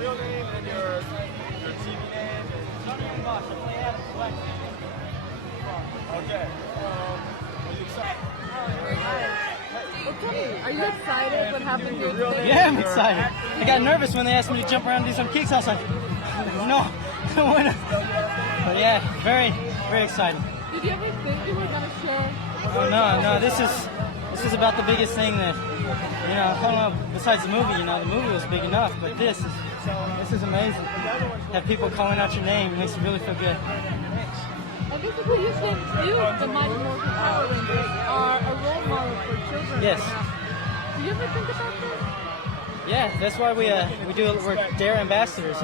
real name and your TV name. Okay. Are you excited? Well, tell me, are you excited what happened here today? Yeah, I'm excited. I got nervous when they asked me to jump around and do some kicks. I was like, no, but yeah, very, very excited. Did you ever think you were going to share? Oh no, this is about the biggest thing that, I don't know, besides the movie, the movie was big enough, but this is amazing. Have people calling out your name makes you really feel good. And basically you think you, the Mighty Morphin Power Rangers, are a role model for children. Yes. Right now. Do you ever think about this? Yeah, that's why we're DARE ambassadors,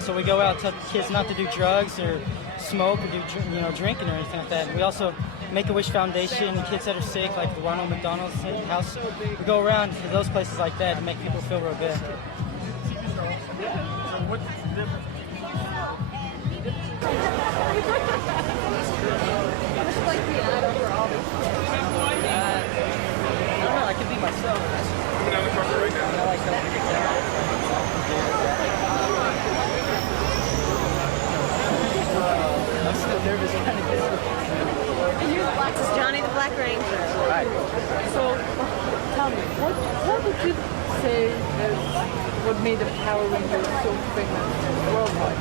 So we go out, tell kids not to do drugs or smoke or do drinking or anything like that. We also Make-A-Wish Foundation, kids that are sick, like the Ronald McDonald's house. We go around to those places like that to make people feel real good. I don't know, I can be myself. I like helping kids out. I'm still nervous kind of good. And you're the Black. This is Johnny the Black Ranger. Right. So, tell me, what would you say is what made the Power Rangers so famous worldwide?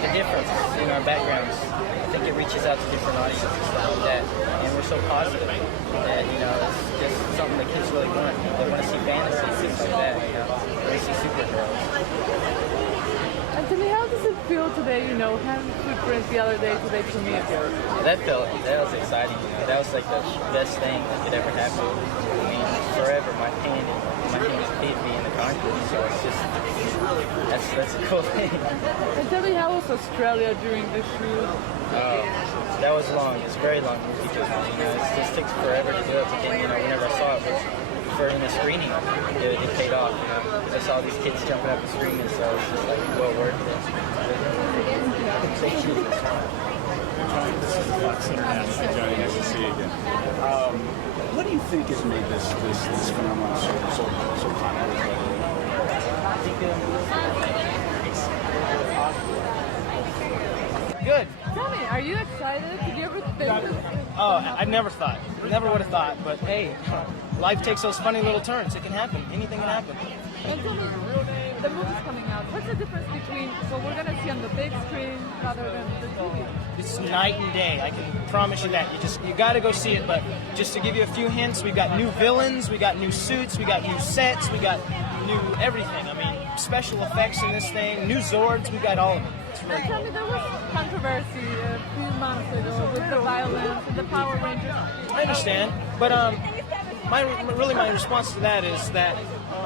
The difference in our backgrounds. I think it reaches out to different audiences and stuff like that. And we're so positive that, it's just something that kids really want. They want to see fantasy, things like that, They see superheroes. And tell me, how does it feel today, having Footprints the other day today premiered? That was exciting. That was like the best thing that could ever happen. I mean, forever my pain is being the conqueror. So it's just that's a cool thing. And tell me, how was Australia during the shoot? That was long. It's very long. It just takes forever to do it. But then, whenever I saw it for the screening, it paid off. Because I saw these kids jumping up and screaming, so it's just like well worth it. Thank you. This is Fox International. Johnny, nice to see you again. What do you think has made this phenomenon so popular? Good. Tell me, are you excited? Did you ever think Oh, I never would have thought, but hey, life takes those funny little turns. It can happen. Anything can happen. And tell me, the movie's coming out. What's the difference between what we're going to see on the big screen rather than the TV? It's night and day. I can promise you that. You got to go see it. But just to give you a few hints, we've got new villains, we got new suits, we got new sets, we got new everything. I mean, special effects in this thing, new Zords, we got all of them. And tell me, there was controversy a few months ago with the violence and the Power Rangers. I understand, but my response to that is that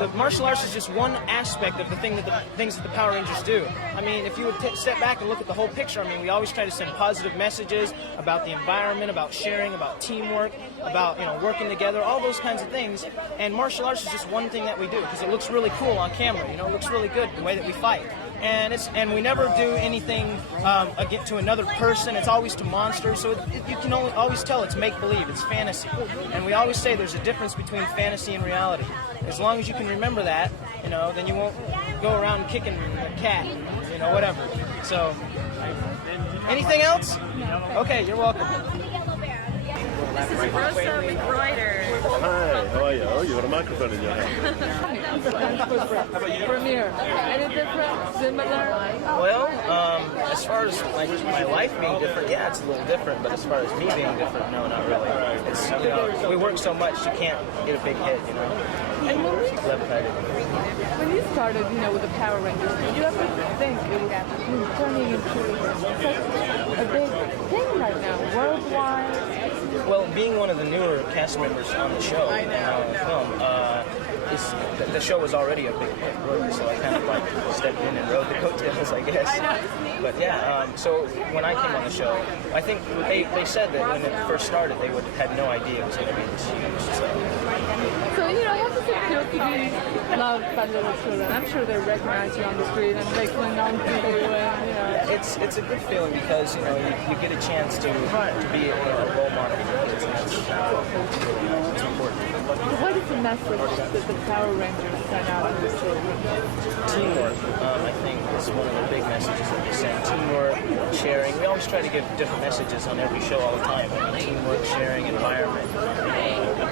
the martial arts is just one aspect of the things that the Power Rangers do. I mean, if you would step back and look at the whole picture, I mean, we always try to send positive messages about the environment, about sharing, about teamwork, about working together, all those kinds of things. And martial arts is just one thing that we do because it looks really cool on camera. It looks really good the way that we fight. And we never do anything to another person. It's always to monsters. So you can always tell it's make-believe. It's fantasy. And we always say there's a difference between fantasy and reality. As long as you can remember that, then you won't go around kicking a cat, whatever. So, anything else? Okay, you're welcome. This is Rosa McReuter. Hi, how are you? Oh, you got a microphone in your hand. Premiere. Any different? Similar? Well, as far as my life being different, yeah, it's a little different. But as far as me being different, no, not really. It's we work so much, you can't get a big hit, And when you started, with the Power Rangers, did you ever think it was turning into such a big thing right now, worldwide? Well, being one of the newer cast members on the show, film, the show was already a big hit, really, so I kind of stepped in and rode the coattails, I guess. But yeah, so when I came on the show, I think they said that when it first started, they had no idea it was going to be this huge. So how does it feel to be loved by little children? I'm sure they recognize you on the street and they cling on to you. And, It's a good feeling because you get a chance to be a role model for kids, and that's important. What is the message that the Power Rangers send out to the children? Teamwork, I think, is one of the big messages that we send. Teamwork, sharing. We always try to give different messages on every show all the time. Teamwork, sharing, environment,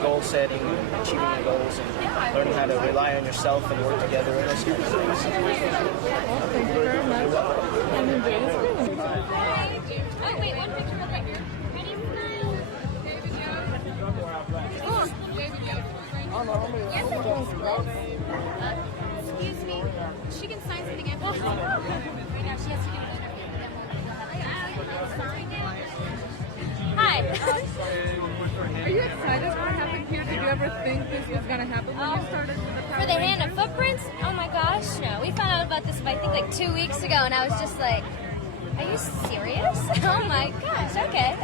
goal setting, achieving your goals, and learning how to rely on yourself and work together and those kinds of things. Well, thank you very much. And enjoy the screening. Oh, wait, one picture right here. Ready? Yes, it is. Excuse me. She can sign something after this. Right now, she has to give it Hi. Are you excited what happened here? Did you ever think this was going to happen when you started with the Power For the Rangers? hand of footprints? Oh my gosh, no. We found out about this, I think, like 2 weeks ago, and I was just like, are you serious? Oh my gosh, okay.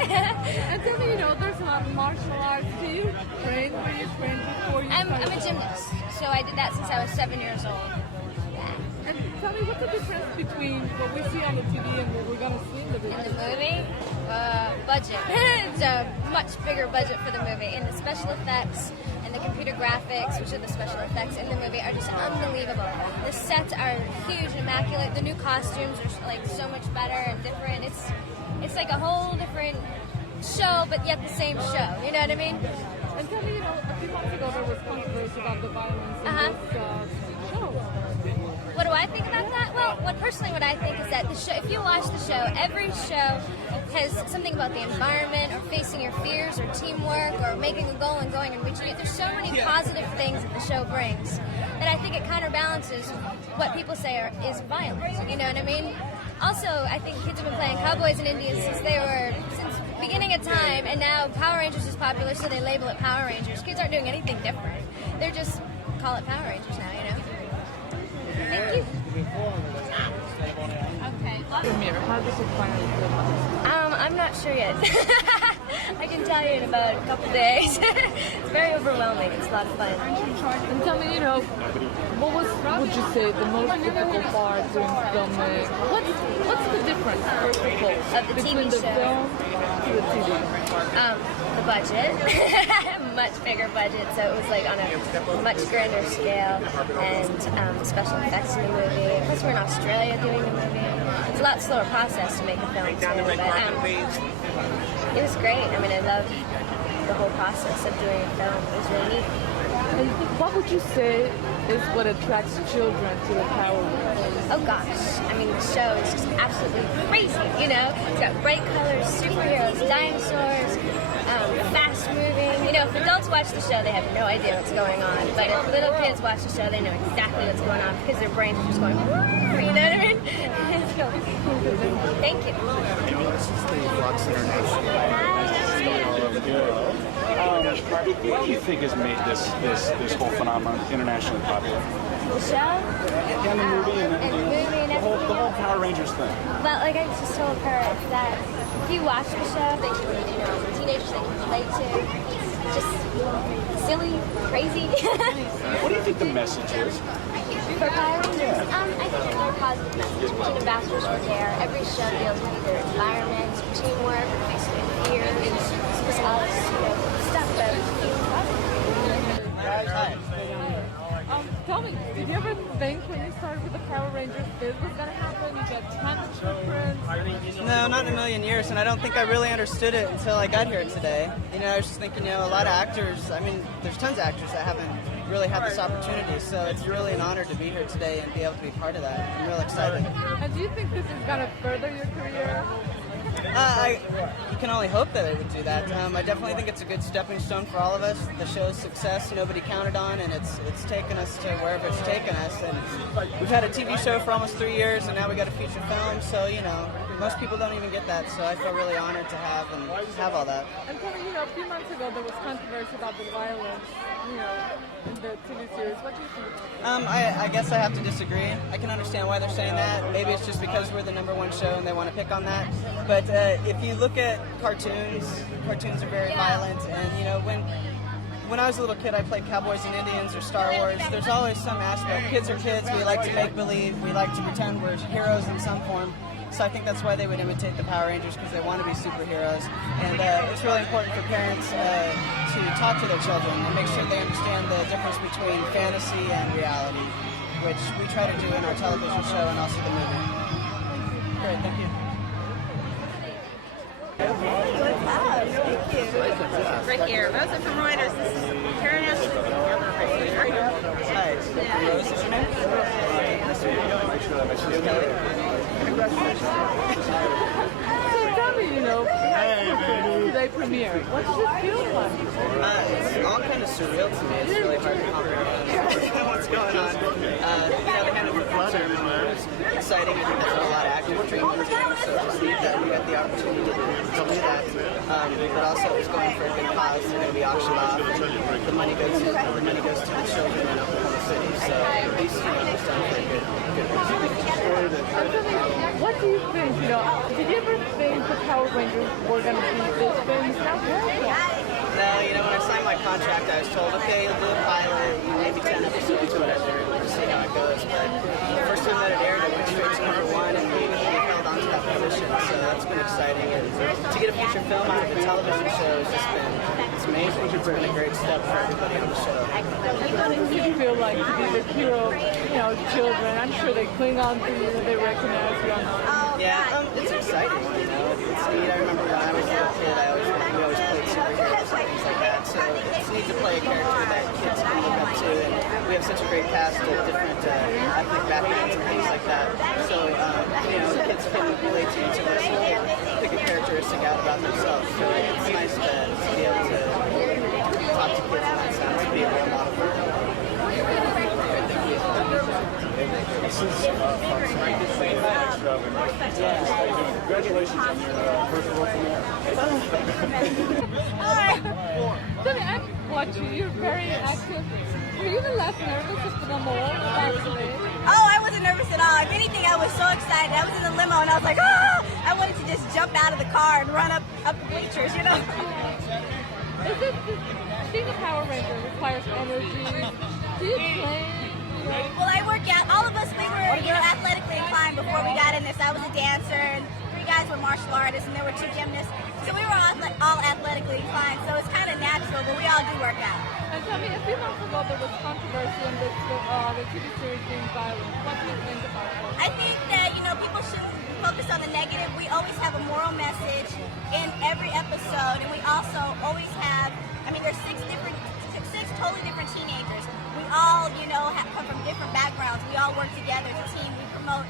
And tell me, there's a lot of martial arts. Do you train? Were you trained before you I'm started? a gymnast, so I did that since I was 7 years old. And tell me, what's the difference between what we see on the TV and what we're going to see in the In movie? the movie, budget. It's a much bigger budget for the movie. And the special effects and the computer graphics, which are the special effects in the movie, are just unbelievable. The sets are huge, immaculate. The new costumes are like so much better and different. It's like a whole different show, but yet the same show. You know what I mean? And tell me, a few months ago there was controversy about the violence in this show. What do I think about that? Well, what I think is that the show, if you watch the show, every show has something about the environment or facing your fears or teamwork or making a goal and going and reaching it. There's so many positive things that the show brings that I think it counterbalances what people say is violence. You know what I mean? Also, I think kids have been playing cowboys and Indians since beginning of time, and now Power Rangers is popular, so they label it Power Rangers. Kids aren't doing anything different. They're just call it Power Rangers now, Thank you. Okay. Premiere, how does it finally feel? I'm not sure yet. I can tell you in about a couple days. It's very overwhelming. It's a lot of fun. And tell me, what would you say, the most difficult part during filming? What's the difference, first of all, Of the between TV the show. film to the TV? The budget. Much bigger budget, so it was like on a much grander scale, and special effects in the movie. Plus, we're in Australia doing the movie. It's a lot slower process to make a film too, but it was great. I mean, I loved the whole process of doing a film. It was really neat. And what would you say is what attracts children to the Power Rangers? Oh gosh, I mean the show is just absolutely crazy, It's got bright colors, superheroes, dinosaurs, fast moving. If adults watch the show, they have no idea what's going on. But if little kids watch the show, they know exactly what's going on because their brains are just going, you know what I mean? It's cool. Thank you. This is the Flux International. What do you think has made this whole phenomenon internationally popular? The show? Yeah, the movie and and the whole Power Rangers thing. But like I just told her that if you watch the show, they can, teenagers they can relate to. It's just silly, crazy. What do you think the message is? For Power Rangers, I think it's a very positive message. Being ambassadors for care. Every show deals with either environment, teamwork, or facing your fears. It's just all stuff that Tell me, did you ever think when you started with the Power Rangers this was going to happen? You get tons of children. No, not in a million years, and I don't think I really understood it until I got here today. I was just thinking, a lot of actors, there's tons of actors that haven't really had this opportunity, so it's really an honor to be here today and be able to be part of that. I'm real excited. And do you think this is going to further your career? You can only hope that it would do that. I definitely think it's a good stepping stone for all of us. The show's success nobody counted on, and it's taken us to wherever it's taken us. And we've had a TV show for almost 3 years, and now we got a feature film. So most people don't even get that. So I feel really honored to have all that. And tell me, a few months ago there was controversy about the violence, in the TV series. What do you think? I guess I have to disagree. I can understand why they're saying that. Maybe it's just because we're the #1 show and they want to pick on that. But if you look at cartoons are very violent. And when I was a little kid, I played Cowboys and Indians or Star Wars. There's always some aspect. Kids are kids. We like to make believe. We like to pretend we're heroes in some form. So I think that's why they would imitate the Power Rangers, because they want to be superheroes. And it's really important for parents to talk to their children and make sure they understand the difference between fantasy and reality, which we try to do in our television show and also the movie. Great, thank you. Right here. Rosa from Reuters. This is Karen Ashley. Hi. Rose, is your name? So tell me, today premiere. What does it feel like? It's all kind of surreal to me. It's really hard to comprehend what's going on. The kind of performance is exciting. I think that's what a lot of actors dream of doing, so just neat that we got the opportunity to do that. But also it's going for a good cause. They're going to be auctioned off, and the money goes to the children in Oklahoma City. So these it's done for a good reason. What do you think? Did you ever think the Power Rangers were going to be this famous? No, when I signed my contract, I was told, okay, you'll do a pilot, maybe 10 episodes or whatever, we'll just see how it goes. But the first time that it aired, it went straight to #1, and we held on to that position, so that's been exciting. And to get a feature film out of a television show has just been, it's amazing. It's been a great step for everybody on the show. What do you feel like to be the hero of children? I'm sure they cling on to you, they recognize you on Yeah, it's exciting, It's neat. I remember when I was a little kid, we always played superheroes and things like that. So it's neat to play a character that kids can look up to, and we have such a great cast of different ethnic backgrounds and things like that. So the kids can relate to each of us and pick a characteristic out about themselves. So it's nice to be able to talk to kids in that sense and be a real model for them. This is Fox Congratulations on your first role premiere. Tell me, I'm watching. You're very active. Were you even less nervous to put on the wall? Oh, I wasn't nervous at all. If anything, I was so excited. I was in the limo and I was like, ah! I wanted to just jump out of the car and run up the bleachers, Being a Power Ranger requires energy. Do you train? Well, I work out. All of us, we were athletically inclined before we got in this. I was a dancer, and 3 guys were martial artists, and there were 2 gymnasts. So we were all athletically inclined. So it's kind of natural, but we all do work out. And tell me, a few months ago there was controversy on the TV series being violent. What do you think about it? I think that people shouldn't focus on the negative. We always have a moral message in every episode, and we also always have. There's 6 totally different teenagers. We all, come from different backgrounds. We all work together as a team. We promote,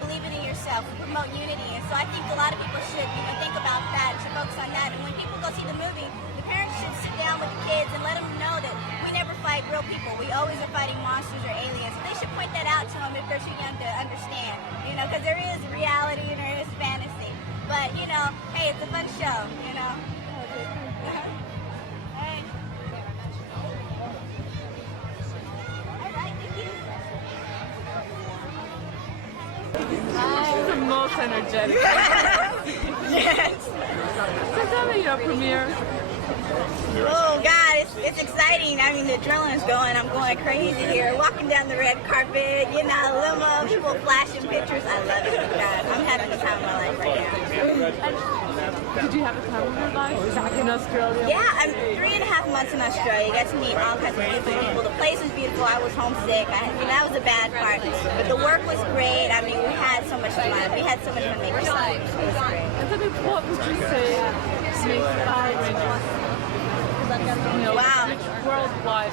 believing in yourself. We promote unity. And so I think a lot of people should, think about that, should focus on that. And when people go see the movie, the parents should sit down with the kids and let them know that we never fight real people. We always are fighting monsters or aliens. So they should point that out to them if they're too young to understand, because there is reality and there is fantasy. But, hey, it's a fun show, She's the most energetic. Yes. So tell me your premiere. Oh, God, it's exciting. The adrenaline's going. I'm going crazy here. Walking down the red carpet, limo, people flashing pictures. I love it. God, I'm having the time of my life right now. Did you have a time of your life back in Australia? Yeah, I'm 3.5 months in Australia. Got to meet all kinds of beautiful people. The place was beautiful. I was homesick. That was the bad part. But the work was great. We had so much fun. We had so much fun making stuff. It was great. And tell me, what would you say makes Power Rangers Wow. worldwide?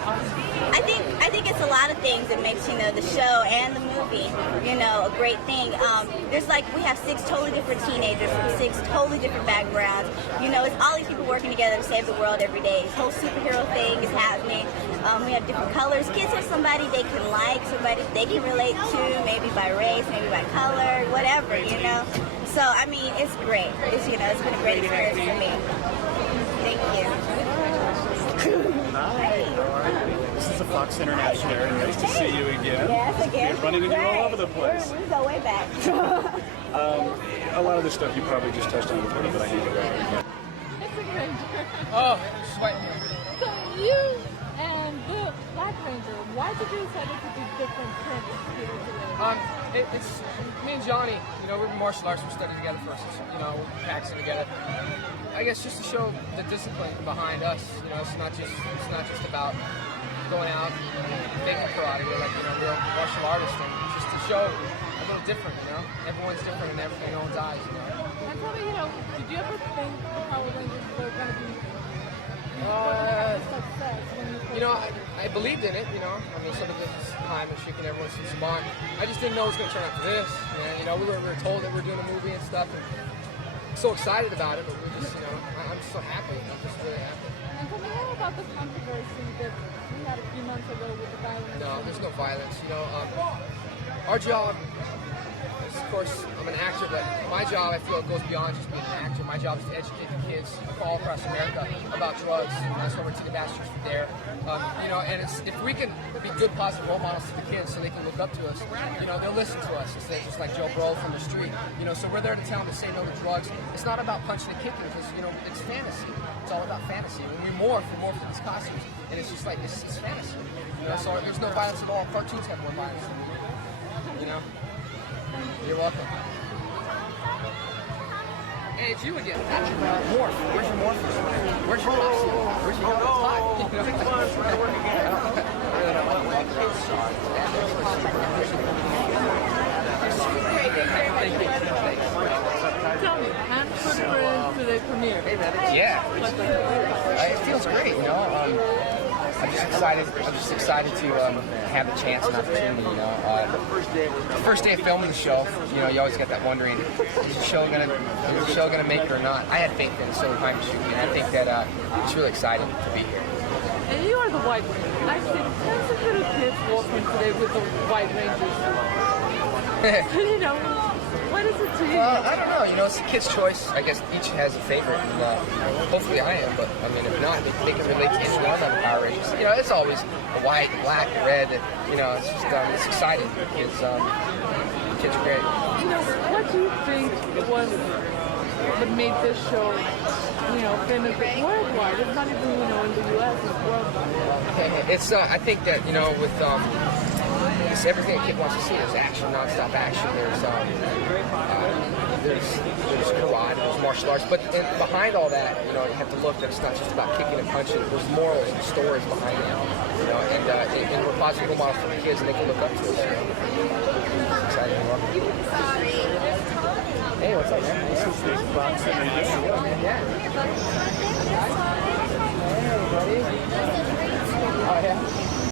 I think it's a lot of things that makes the show and the movie a great thing. We have 6 totally different teenagers from 6 totally different backgrounds. It's all these people working together to save the world every day. This whole superhero thing is happening. We have different colors. Kids have somebody they can like, somebody they can relate to, maybe by race, maybe by color, whatever. So it's great. It's been a great experience for me. Thank you. Hi. This is the Fox International Area. Nice to see you again. Yes, again. You're running into all over the place. We go way back. A lot of this stuff you probably just touched on before, but I need to go ahead. It's a Ranger. Oh, sweating. So you and Bill, Black Ranger. Why did you decide to do different prints here today? It's me and Johnny. You know, we're martial arts. We studied together for, you know, practicing together. I guess just to show the discipline behind us. You know, it's not just about going out and making karate. We're like, you know, real martial artists, and just to show a little different. You know, everyone's different in no one's eyes. You know. And tell me, you know, did you ever think the Power Rangers were going to be success when you You know, I believed in it, you know. I mean, some of this is time and shaking everyone's spot. I just didn't know it was going to turn out to this. You know, we were told that we were doing a movie and stuff, and so excited about it, but we're just, you know, I'm just so happy. I'm just really happy. And tell me how about the controversy that we had a few months ago with the violence? No, there's no violence. You know, our job is, of course, I'm an actor, but my job, I feel, goes beyond just being an actor. My job is to educate the kids all across America about drugs, and that's why we're taking ambassadors for there. You know, and if we can be good, positive role models to the kids so they can look up to us, you know, they'll listen to us. It's just like Joe Blow from the street. You know, so we're there to tell them to say no to drugs. It's not about punching and kicking because, you know, it's fantasy. It's all about fantasy. When we morph in these costumes, and it's just like, it's fantasy. You know, so there's no violence at all. Cartoons have more violence than we do. You know? You're welcome. Hey, it's you again. Morph. Where's your morph? Where's your costume? Where's your Tell me, and put her in today premiere. Yeah, it feels great. You know, I'm just excited to have the chance and opportunity. You know, the first day of filming the show, you know, you always get that wondering, is the show gonna make it or not? I had faith in it so time shooting, and I think that it's really exciting to be here. And you are the White Ranger. I've seen tons of little kids walking today with the White Rangers. You know, what is it to you? I don't know. You know, it's a kid's choice. I guess each has a favorite, and hopefully I am. But I mean, if not, they can relate to each one of the Power Rangers. You know, it's always the white, the black, the red. You know, it's just it's exciting. Kids are great. You know, what do you think was that made this show, you know, famous worldwide? It's not even, you know, in the U.S. It's worldwide. It's I think that, you know, with it's everything a kid wants to see. There's action, nonstop action. There's karate, there's martial arts, but behind all that, you know, you have to look that it's not just about kicking and punching. There's morals and stories behind it, you know, and we're positive role models for the kids, and they can look up to us. You know. It's exciting. Hey, what's up, man? This is the boxing industry. Yeah.